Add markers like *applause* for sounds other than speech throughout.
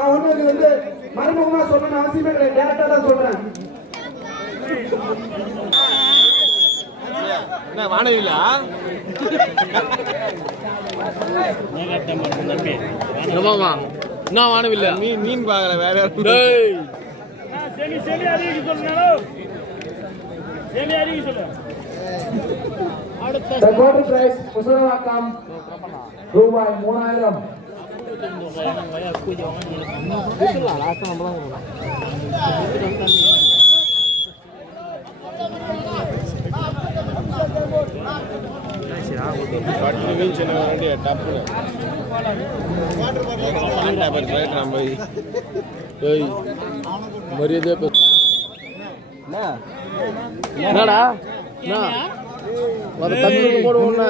நான் ஒண்ணு இது வந்து மறைமுகமா சொல்லணும் அவசியமே கிடையாது. டேரக்டா தான் சொல்றேன். என்ன வானவில்லா என்னமாமா என்ன வானவில்ல மீன் மீன் பார்க்கல வேற The quarter prize ரூபாய் மூணாயிரம். மரியாதையா பேசு என்னடா என்ன வர தண்ணி போடுவோம்னா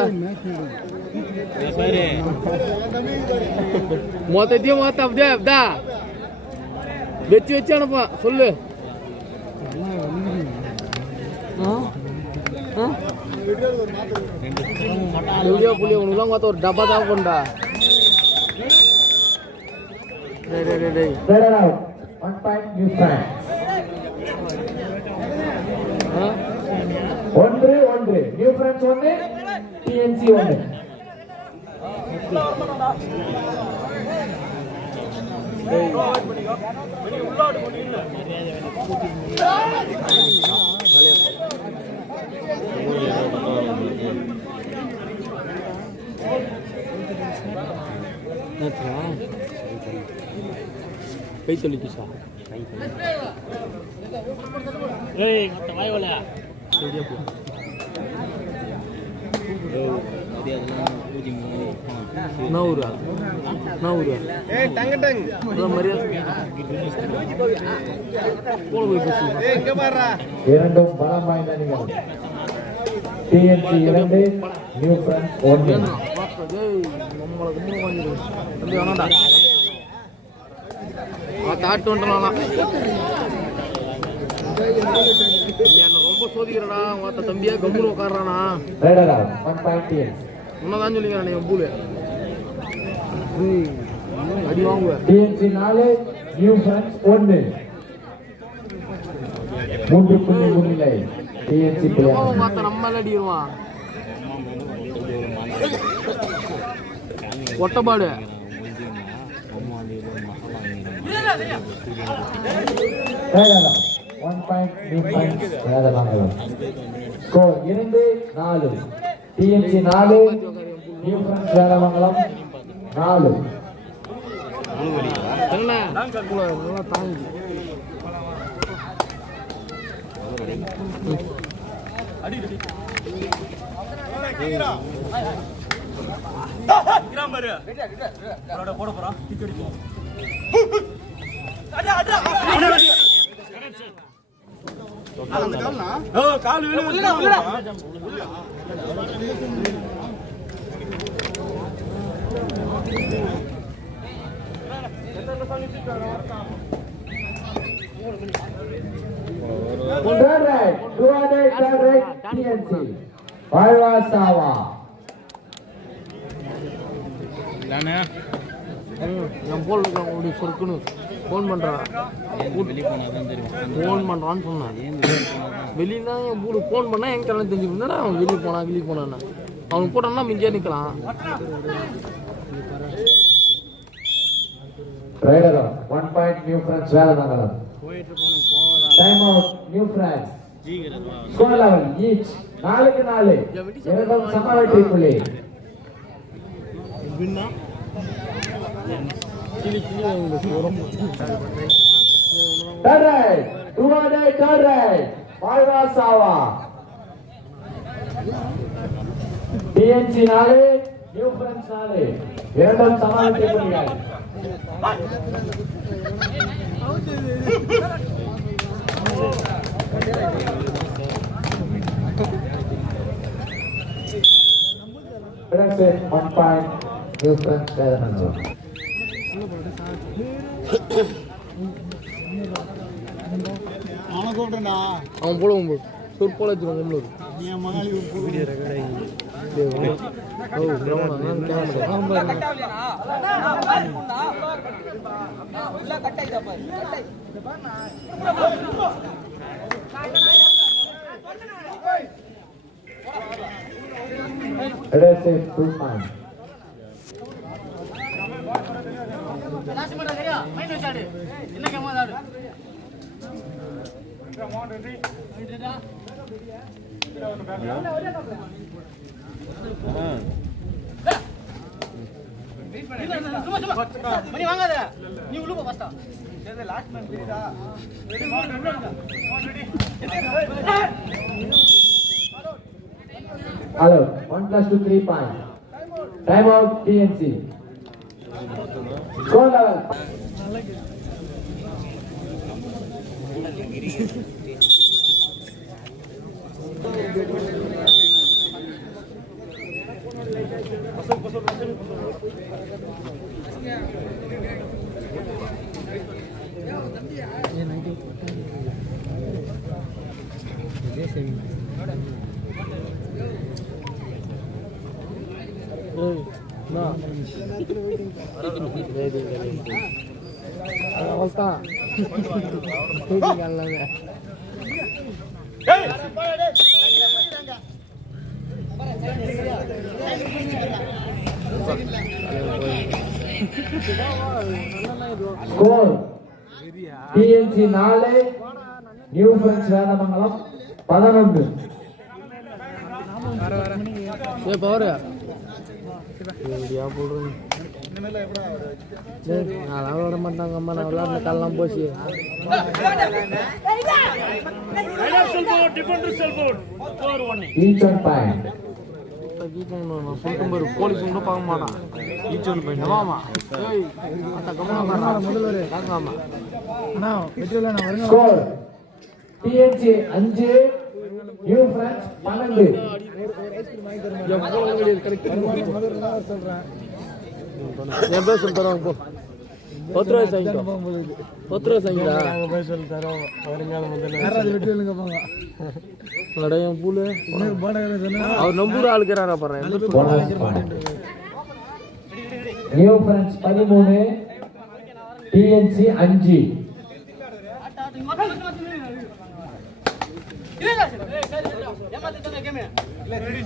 மொத்தத்தையும் மொத்தம் அப்படியே அப்படியா. வச்சு வச்சு அனுப்பா சொல்லு. புளியோ புளியோ உனக்குலாம் மொத்தம் ஒரு டப்பா தான் கொண்டா. ஒன்று ஒன்று. நியூ பிரான்ஸ் ஒன்று டிஎன்சி ஒன்று. என்னத்துடா? கை சொல்லிக்குச்சா ஏய் மொத்த வாய் வல சரியா போ பேசு ஏய் இங்க பாருடா இரண்டும் பலம் வாய்ந்த அணிகள் டிஎன்சி இரண்டு நியூ பிரான்ஸ் ஒன்று தாட்டு ரொம்ப சோதிக்கிறடா மொத்த தம்பியா கம்முன்னு உட்காடுறானா பாயிண்ட் உன்னதான் சொல்லிக்கிறேன் என் பூலு. அடி வாங்குவேன் டிஎன்சி நாலு நியூ பிரான்ஸ் ஒன்று மூன்று புள்ளி முன்னிலை டிஎன்சி எவன் பார்த்த நம்ம அடிடுவான் ஒட்டப்பாடு. One point new France Vedanayagam score இரண்டு நாலு. டிஎன்சி நாலு நியூ வேதமங்கலம் நாலு போட போறான் கால் விழு Third right, 200 third right, TNC. வாழ்வா சாவா ம், என் போன் அப்படி சொருக்குன்னு ஃபோன் பண்ணுறான் ஃபோன் பண்ணுறான்னு சொன்னான் வெளியே தான் என் பூடு ஃபோன் பண்ணால் எங்க கிளம்பி தெரிஞ்சு அவன் வெளியே போனான் வெளியே போனான்னு? அவனுக்கு போட்டான்னா மிஞ்சியா நிற்கலாம் raider one point new France Vedanagaram time out new France score level each நாலுக்கு நாலு. இரண்டும் சம வெற்றி புள்ளி Third right, 200 third right, வாழ்வா சாவா டிஎன்சி நாலு நியூ பிரான்ஸ் நாலு இரண்டும் சம வெற்றி புள்ளிகள் Production one point, new French Vedananda. அவனை கூப்பிட்டா அவன் போல போது சொற்போல வச்சிருவான் கம்முனு என் மகாலி டேய், வாடா. ஓ ground camera Let us say two points. என்ன கேமா தாடு சும்மா சும்மா மணி வாங்காத நீ Time out, TNC. Score. *laughs* ஏய் *laughs* அவஸ்தான் நல்லது. TNC நாலு நியூ ஃப்ரெண்ட்ஸ் வேதமங்கலம் பதினொன்று. ஏ பவர். எப்படியா போடுறேன் நான் விளாட மாட்டாங்க அம்மா நான் விளாட்ற காலெல்லாம் போச்சு போலீஸ் கூட பார்க்க மாட்டான் ஈச்சல் ஆமா அஞ்சு நியூ பன்னெண்டு என் பேர் சொல்லி தருவாங்க போ பத்து ரூபாய் சாங்கிட்டோம் பத்து ரூபாய் சாங்கிட்டா அட என் பூலு அவர் நம்பூர் ஆளுக்கிறாரா பாரு நியூ ஃப்ரெண்ட்ஸ் பதிமூணு டிஎன்சி அஞ்சு கேமே ரெடி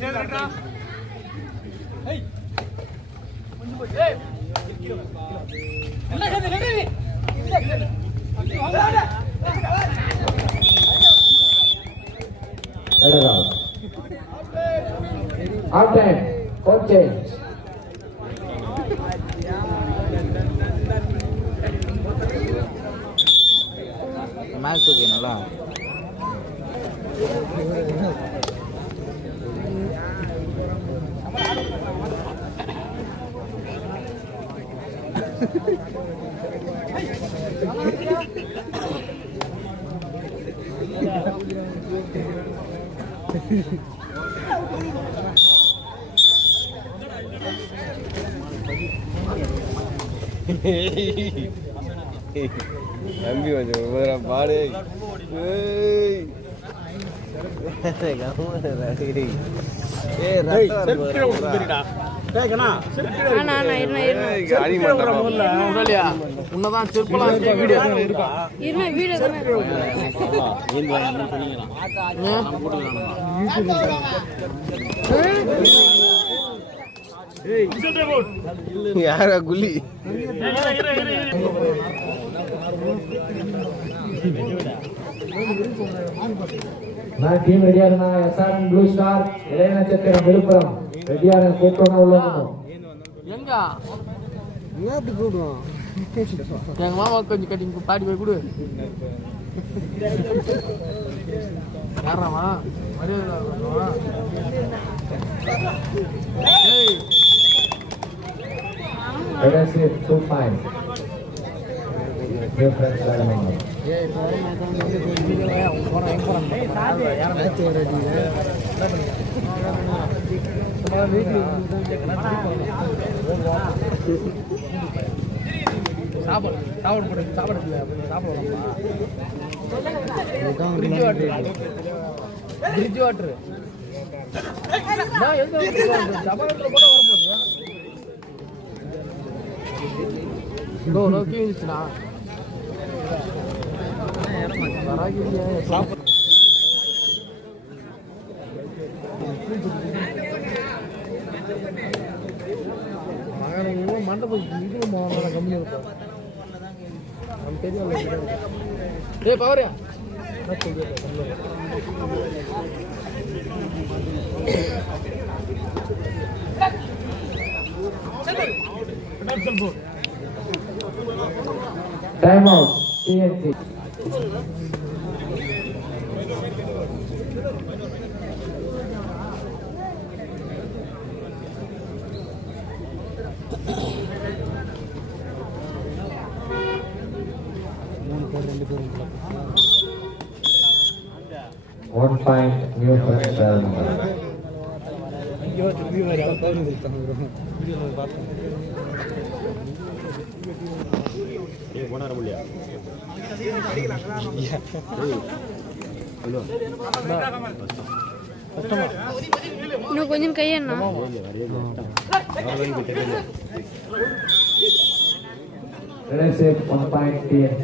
கோட் மேட்ச் ஓகே நல்லா. தம்பி கொஞ்சம் பாடு. ஏய். *laughs* உடலையா உன்னதான் செருப்பலாம் வீடியோ இருமா வீடியோ தானே யாரா குல்லி நான் டீம் ரெடியா இருந்தா எஸ்ஆர்என் ப்ளூ ஸ்டார் இளைய நட்சத்திரம் விழுப்புரம். ரெடியா இருங்க கூப்பிட்டோன்னா உள்ள. எங்க? எங்க மாமா கொஞ்சம் கட்டிங் பாடி போய் கொடு. யாராமா மரியாதை Let us see சாப்பாடு சாப்பாடு போட்டு சாப்பாடு இல்லை பிரிட்ஜ் வாட்டர் ஜபாலத்தில் வரப்போகுது இருந்துச்சுண்ணா மண்டபம் இது கம்மியாக இருக்கும் பவரியா. Time out TNC one point new friends இன்னும் கொஞ்சம் கையண்ணா Renaissance one point TNC.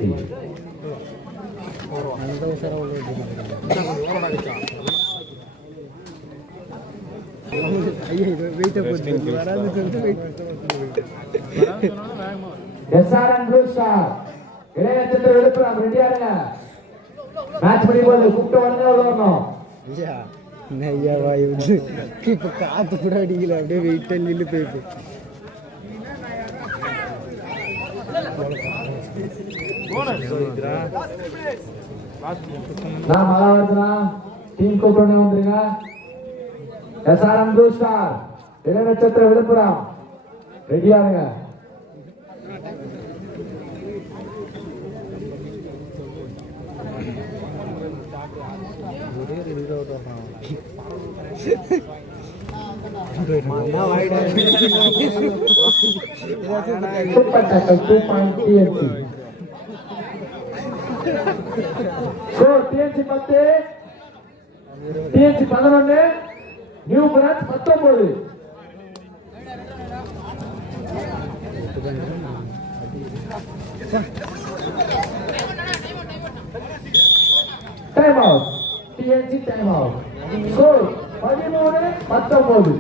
SRM Blue Star. இளைய நட்சத்திர விழுப்புரம் ரெடியா இருங்க. மேட்ச் பண்ணி போது கூப்பிட்ட உடனே உள்ள வரணும். இப்போ காற்று கூட அடிக்கல அப்படியே வெயிட்டாக நின்று போயிட்டு. மகாவர்த்தனா டீம் கூப்பிட்ட உடனே வந்துருங்க எஸ்ஆர்எம் ப்ளூ ஸ்டார் இளைய நட்சத்திர விழுப்புரம் ரெடியா இருங்க super tackle two point TNC so TNC பத்து டிஎன்சி பதினொன்று நியூ பிரான்ச் பத்தொன்பது. Time out TNC time out score பதிமூணு பத்தொன்பது.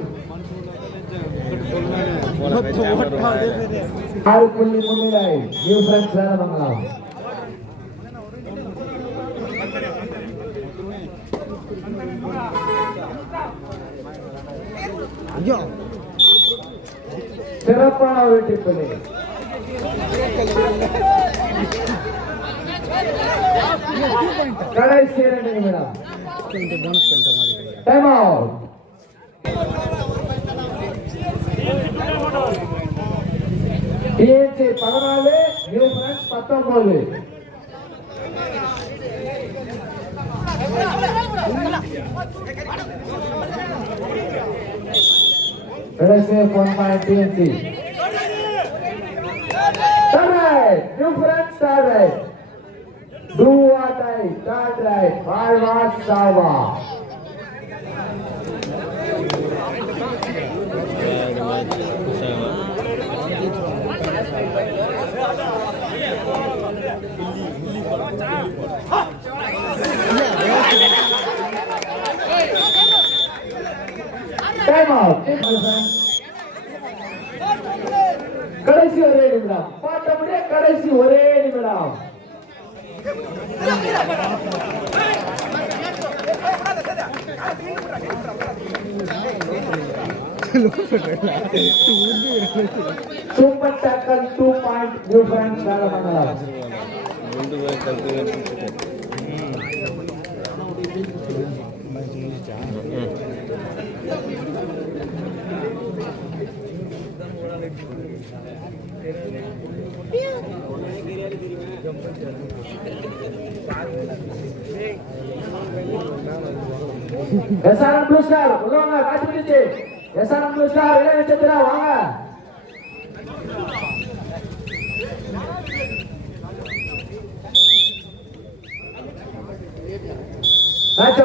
ஆறு புள்ளி முன்னிலை நியூ பிரான்ச் வேலை பண்ணலாம் சிறப்பான ஒரு டிப்பணி. கடைசி இரண்டு நிமிடம். டைம் அவுட் பதினாலு நியூ பிரான்ஸ் பத்தொன்பது. கடைசி one point TNC Third right, New Friends third right. Do or die, third right, Marwan Salva. Time out. கடைசி ஒரே நிமிடம். பாட்ட முடிய கடைசி ஒரே நிமிடம். Super tackle two point new SRM blue star உள்ள வாங்க காட்சி பிடிச்சு எஸ்ஆர்எம் ப்ளூ ஸ்டார் இளைய நட்சத்திரா வாங்க மேட்ச்